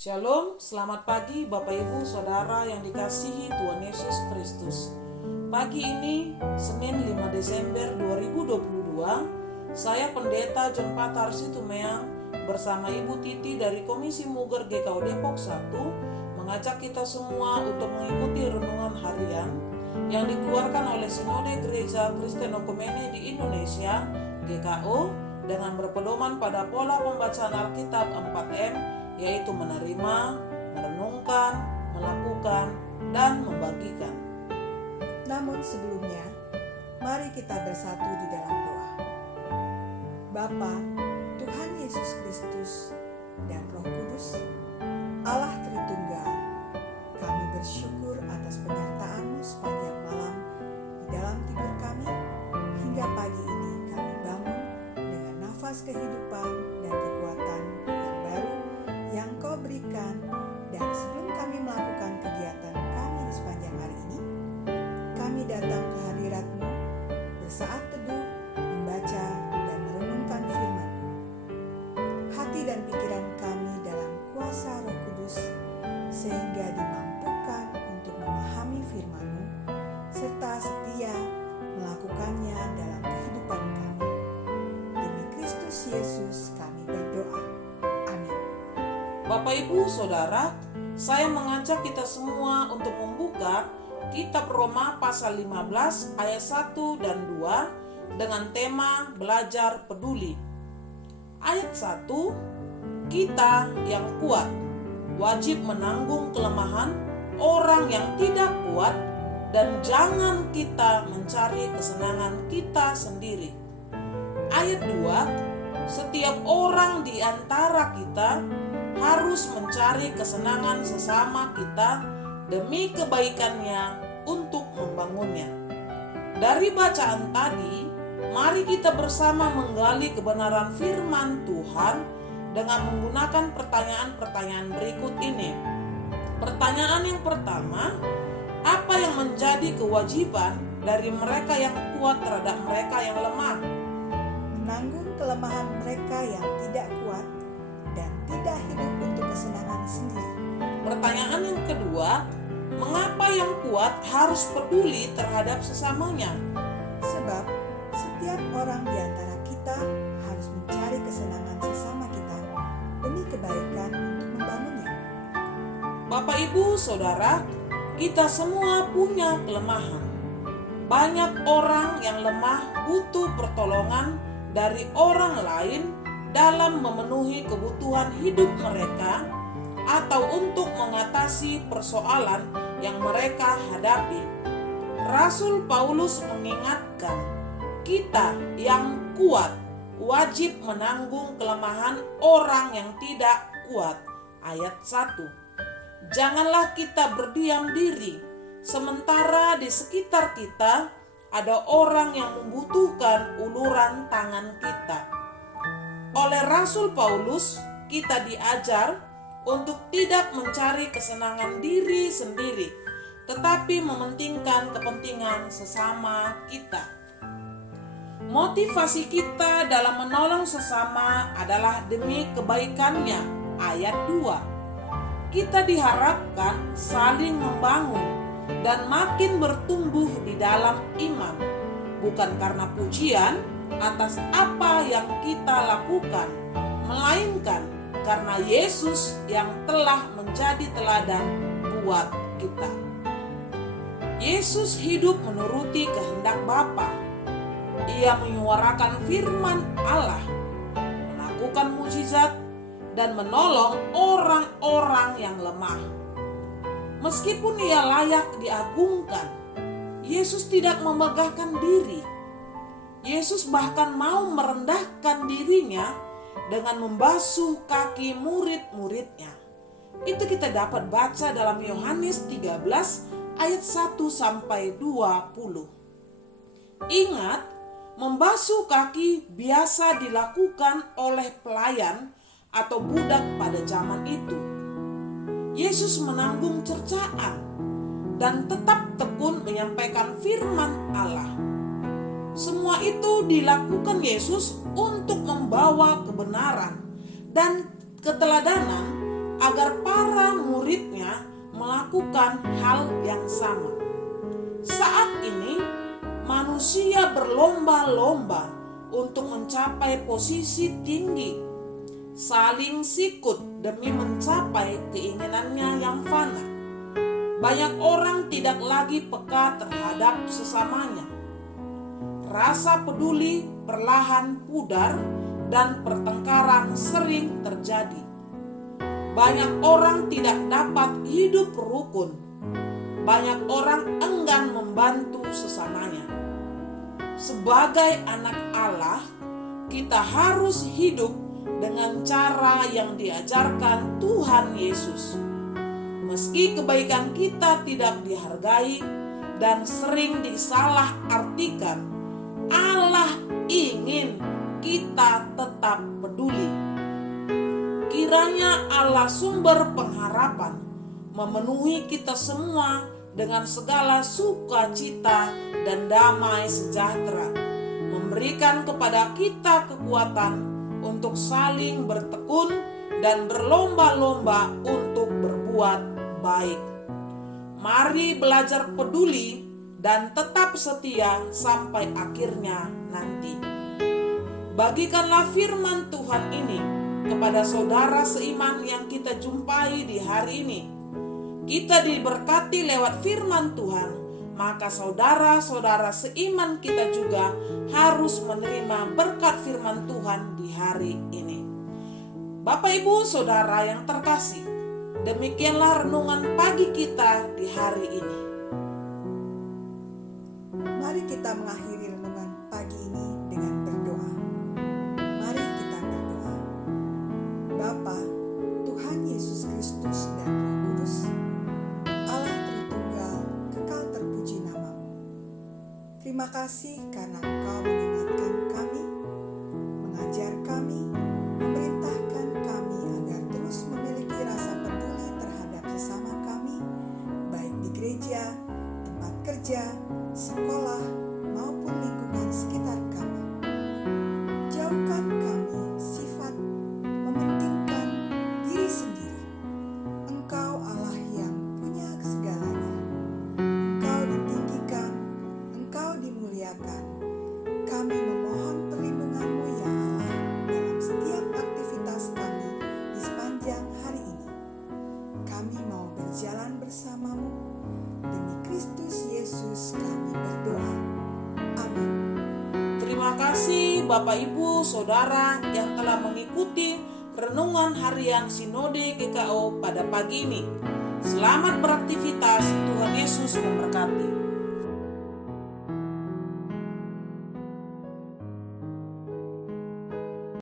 Shalom, selamat pagi Bapak Ibu Saudara yang dikasihi Tuhan Yesus Kristus. Pagi ini, Senin 5 Desember 2022, saya Pendeta John Patar Situmeang bersama Ibu Titi dari Komisi Muger GKU Depok 1 mengajak kita semua untuk mengikuti renungan harian yang dikeluarkan oleh Sinode Gereja Kristen Okumene di Indonesia GKO dengan berpedoman pada pola pembacaan Alkitab 4M, yaitu menerima, merenungkan, melakukan, dan membagikan. Namun sebelumnya, mari kita bersatu di dalam doa. Bapa, Tuhan Yesus Kristus, dan Roh Kudus, Allah Tritunggal, kami bersyukur atas penyertaan-Mu sepanjang malam di dalam tidur kami, hingga pagi ini kami bangun dengan nafas kehidupan dan kekuatan yang baru yang Kau berikan. Dan sebelum kami melakukan kegiatan kami di sepanjang hari ini, kami datang ke hadirat-Mu bersaat teduh, membaca dan merenungkan firman-Mu. Hati dan pikiran kami dalam kuasa Roh Kudus, sehingga dimampukan untuk memahami firman-Mu serta setia melakukannya dalam kehidupan kami. Demi Kristus Yesus kami berdoa. Amin. Bapak Ibu Saudara, saya mengajak kita semua untuk membuka Kitab Roma pasal 15 ayat 1 dan 2 dengan tema belajar peduli. Ayat 1, kita yang kuat wajib menanggung kelemahan orang yang tidak kuat dan jangan kita mencari kesenangan kita sendiri. Ayat 2, setiap orang di antara kita harus mencari kesenangan sesama kita demi kebaikannya untuk membangunnya. Dari bacaan tadi, mari kita bersama menggali kebenaran firman Tuhan dengan menggunakan pertanyaan-pertanyaan berikut ini. Pertanyaan yang pertama, apa yang menjadi kewajiban dari mereka yang kuat terhadap mereka yang lemah? Menanggung kelemahan mereka yang tidak kuat dan tidak hidup untuk kesenangan sendiri. Pertanyaan yang kedua, mengapa yang kuat harus peduli terhadap sesamanya? Sebab setiap orang di antara kita harus mencari kesenangan sesama kita demi kebaikan untuk membangunnya. Bapak Ibu Saudara, kita semua punya kelemahan. Banyak orang yang lemah butuh pertolongan dari orang lain dalam memenuhi kebutuhan hidup mereka atau untuk mengatasi persoalan yang mereka hadapi. Rasul Paulus mengingatkan, kita yang kuat wajib menanggung kelemahan orang yang tidak kuat. Ayat 1. Janganlah kita berdiam diri, sementara di sekitar kita ada orang yang membutuhkan uluran tangan kita. Oleh Rasul Paulus, kita diajar untuk tidak mencari kesenangan diri sendiri, tetapi mementingkan kepentingan sesama kita. Motivasi kita dalam menolong sesama adalah demi kebaikannya. Ayat 2. Kita diharapkan saling membangun dan makin bertumbuh di dalam iman, bukan karena pujian atas apa yang kita lakukan, melainkan karena Yesus yang telah menjadi teladan buat kita. Yesus hidup menuruti kehendak Bapa. Ia menyuarakan firman Allah, melakukan mukjizat, dan menolong orang-orang yang lemah. Meskipun ia layak diagungkan, Yesus tidak memegahkan diri. Yesus bahkan mau merendahkan dirinya dengan membasuh kaki murid-muridnya. Itu kita dapat baca dalam Yohanes 13 ayat 1 sampai 20. Ingat, membasuh kaki biasa dilakukan oleh pelayan atau budak pada zaman itu. Yesus menanggung cercaan dan tetap tekun menyampaikan firman Allah. Semua itu dilakukan Yesus untuk membawa kebenaran dan keteladanan agar para muridnya melakukan hal yang sama. Saat ini, manusia berlomba-lomba untuk mencapai posisi tinggi, saling sikut demi mencapai keinginannya yang fana. Banyak orang tidak lagi peka terhadap sesamanya. Rasa peduli perlahan pudar dan pertengkaran sering terjadi. Banyak orang tidak dapat hidup rukun. Banyak orang enggan membantu sesamanya. Sebagai anak Allah, kita harus hidup dengan cara yang diajarkan Tuhan Yesus. Meski kebaikan kita tidak dihargai dan sering disalah-artikan, Allah ingin kita tetap peduli. Kiranya Allah sumber pengharapan memenuhi kita semua dengan segala sukacita dan damai sejahtera, memberikan kepada kita kekuatan untuk saling bertekun dan berlomba-lomba untuk berbuat baik. Mari belajar peduli dan tetap setia sampai akhirnya nanti. Bagikanlah firman Tuhan ini kepada saudara seiman yang kita jumpai di hari ini. Kita diberkati lewat firman Tuhan, maka saudara-saudara seiman kita juga harus menerima berkat firman Tuhan di hari ini. Bapak, Ibu, Saudara yang terkasih, demikianlah renungan pagi kita di hari ini. Mari kita mengakhiri renungan pagi ini dengan berdoa. Mari kita berdoa. Bapa, Tuhan Yesus Kristus dan Roh Kudus, Allah Tritunggal, kekal terpuji nama-Mu. Terima kasih karena Engkau mengingatkan kami, mengajar kami, memerintahkan kami agar terus memiliki rasa peduli terhadap sesama kami, baik di gereja, tempat kerja, sekolah, maupun lingkungan sekitar kami. Jauhkan kami sifat mementingkan diri sendiri. Engkau Allah yang punya segalanya. Engkau ditinggikan, Engkau dimuliakan. Kami memohon perlindungan-Mu ya Allah dalam setiap aktivitas kami di sepanjang hari ini. Kami mau berjalan bersama-Mu. Demi Kristus Yesus kami berdoa. Amin. Terima kasih Bapak, Ibu, Saudara yang telah mengikuti renungan harian Sinode GKO pada pagi ini. Selamat beraktivitas, Tuhan Yesus memberkati.